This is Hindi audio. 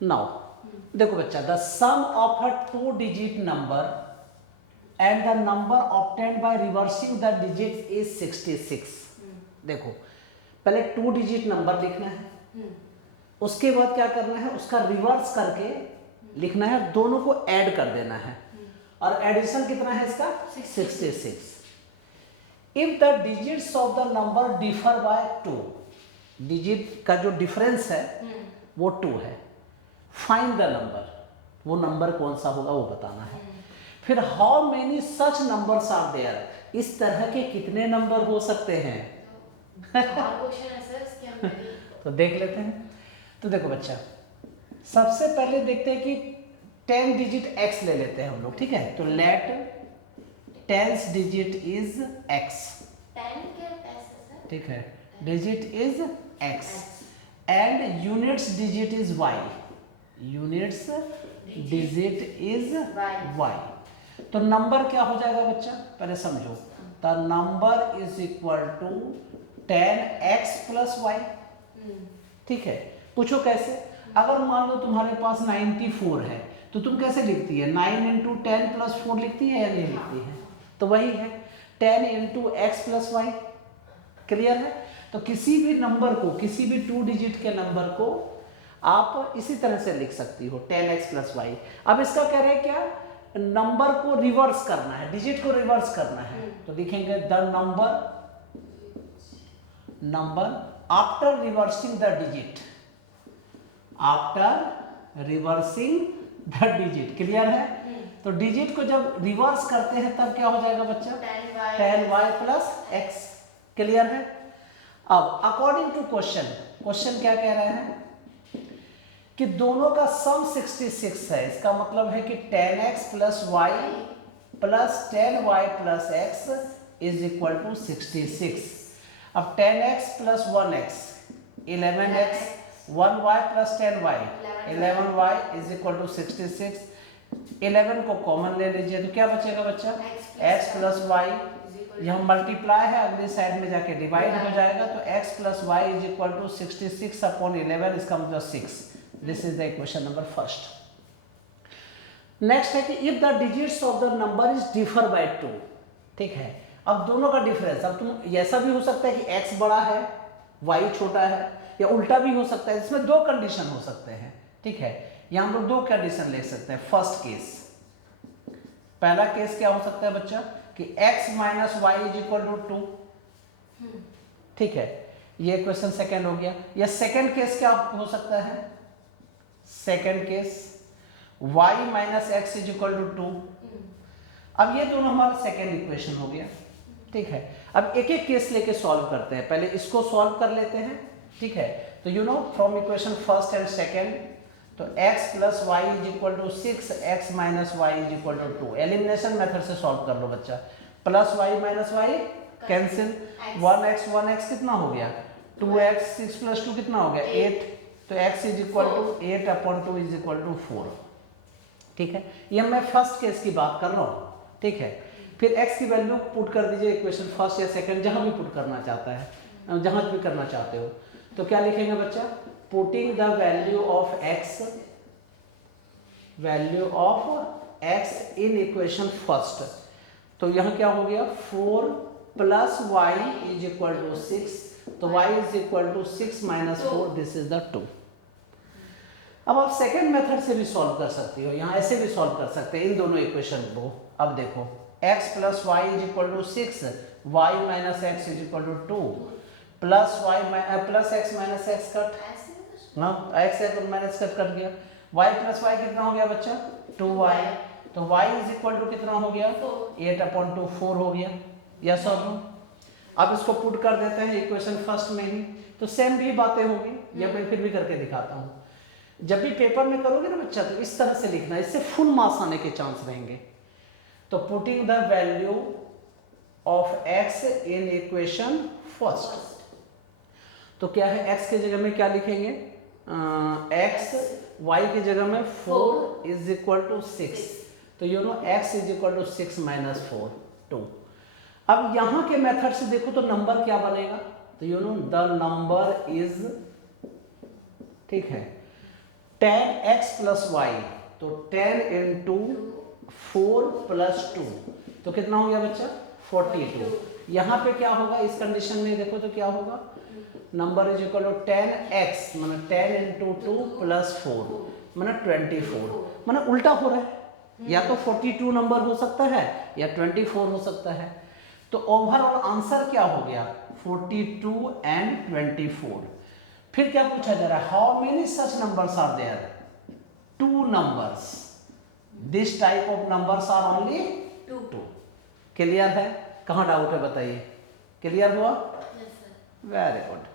नाउ देखो बच्चा, the sum of a 2 digit number and the number obtained by reversing the digit is 66। देखो पहले 2 डिजिट नंबर लिखना है, उसके बाद क्या करना है, उसका रिवर्स करके लिखना है, दोनों को ऐड कर देना है, और एडिशन कितना है इसका 66। If the digits of the number differ by 2, digit का जो डिफरेंस है वो 2 है, फाइंड द नंबर, वो नंबर कौन सा होगा वो बताना है। फिर how many such numbers are there, इस तरह के कितने नंबर हो सकते हैं। तो देख लेते हैं। तो देखो बच्चा, सबसे पहले देखते हैं कि 10 डिजिट x ले लेते हैं हम लोग, ठीक है। तो late 10th digit is x, ठीक है, digit is x and units digit is y, units digit is y। तो नंबर क्या हो जाएगा बच्चा, पहले समझो, the number is equal to 10x plus y, ठीक है। पूछो कैसे, अगर मान लो तुम्हारे पास 94 है तो तुम कैसे लिखती है, 9 इंटू 10 प्लस 4 लिखती है या नहीं लिखती है। तो वही है 10 into x plus y, clear है। तो किसी भी नंबर को, किसी भी 2 डिजिट के नंबर को आप इसी तरह से लिख सकती हो, 10x प्लस वाई। अब इसका कह रहे हैं क्या, नंबर को रिवर्स करना है, डिजिट को रिवर्स करना है, तो लिखेंगे the number after reversing the digit, after reversing the digit, clear है। तो डिजिट को जब रिवर्स करते हैं तब क्या हो जाएगा बच्चा, 10y प्लस x, क्लियर है। अब अकॉर्डिंग टू क्वेश्चन, क्वेश्चन क्या कह रहे हैं कि दोनों का सम 66 है, इसका मतलब है कि 10x plus y plus 10y plus x is equal to 66। अब 10x plus 1x 11x, 1y plus 10y 11y is equal to 66। 11 को कॉमन ले लीजिए तो क्या बचेगा बच्चा, x प्लस वाई, यह मल्टीप्लाई है, अगली साइड में जाके डिवाइड हो जाएगा, तो x plus y is equal to 66 upon 11, इसका मतलब 6। This is the equation number first. Next है कि if the digits of the number is differ by 2, ठीक है। अब दोनों का डिफरेंस, अब तुम ऐसा भी हो सकता है कि x बड़ा है y छोटा है, या उल्टा भी हो सकता है, इसमें 2 कंडीशन हो सकते हैं, ठीक है। यहाँ हम लोग 2 कंडीशन ले सकते हैं। फर्स्ट केस, पहला केस क्या हो सकता है बच्चा कि x minus y is equal to 2, ठीक है, ये क्वेश्चन सेकंड हो गया। या सेकंड केस क्या हो सकता है, second case y minus x is equal to 2। अब ये दोनों हमारा सेकंड इक्वेशन हो गया, ठीक है। अब एक एक केस लेके सॉल्व करते हैं, पहले इसको सॉल्व कर लेते हैं, ठीक है। तो you know from equation first and second, तो x plus y is equal to 6, x minus y is equal to 2। Elimination method से सॉल्व कर लो बच्चा, plus y minus y cancel, 1x कितना हो गया 2x, 6 प्लस 2 कितना हो गया 8, तो x is equal to 8 upon 2 is equal to 4, ठीक है। ये मैं फर्स्ट केस की बात कर रहा हूँ, ठीक है। फिर x की वैल्यू पुट कर दीजिए इक्वेशन फर्स्ट या सेकंड, जहां भी पुट करना चाहता है, जहां भी करना चाहते हो। तो क्या लिखेंगे बच्चा, putting the value of x in equation first, तो यहाँ क्या हो गया 4 plus y is equal to 6, तो y is equal to 6 minus 4, this is the 2। अब आप सेकेंड मेथड से भी सॉल्व कर सकती हो, यहाँ ऐसे भी सॉल्व कर सकते हैं इन दोनों इक्वेशन को। अब देखो x plus y is equal to 6, y minus x is equal to 2, plus y plus x minus x cut, हाँ एक्स माइनस कट गया, y प्लस वाई कितना हो गया बच्चा 2y, तो y इज इक्वल टू कितना हो गया 8 अपॉन 2 4 हो गया, यस और नो। अब इसको पुट कर देते हैं इक्वेशन फर्स्ट में ही, तो सेम भी बातें होगी, या मैं फिर भी करके दिखाता हूँ। जब भी पेपर में करोगे ना बच्चा, तो इस तरह से लिखना, इससे फुल मार्क्स आने के चांस रहेंगे। तो putting the value of x in equation first, तो क्या है x के जगह में क्या लिखेंगे, x, y की जगह में 4 इज इक्वल टू 6, तो you know x is equal to 6 minus 4 2। अब यहाँ के मेथड से देखो तो नंबर क्या बनेगा, तो you know the number is, ठीक है, 10x प्लस वाई, तो 10 इंटू 4 प्लस 2, तो कितना हो गया बच्चा 42। यहाँ पे क्या होगा इस कंडीशन में, देखो तो क्या होगा, number is equal to 10x मतलब 10 इंटू 2 प्लस 4 मतलब 24, मतलब उल्टा हो रहा है, या तो 42 नंबर हो सकता है या 24 हो सकता है। तो ओवरऑल आंसर क्या हो गया 42 एंड 24। फिर क्या पूछा जा रहा है, how many such numbers are there, 2 numbers, this type of numbers are only 2। Clear है, कहाँ डाउट है बताइए, क्लियर हुआ, वेरी गुड।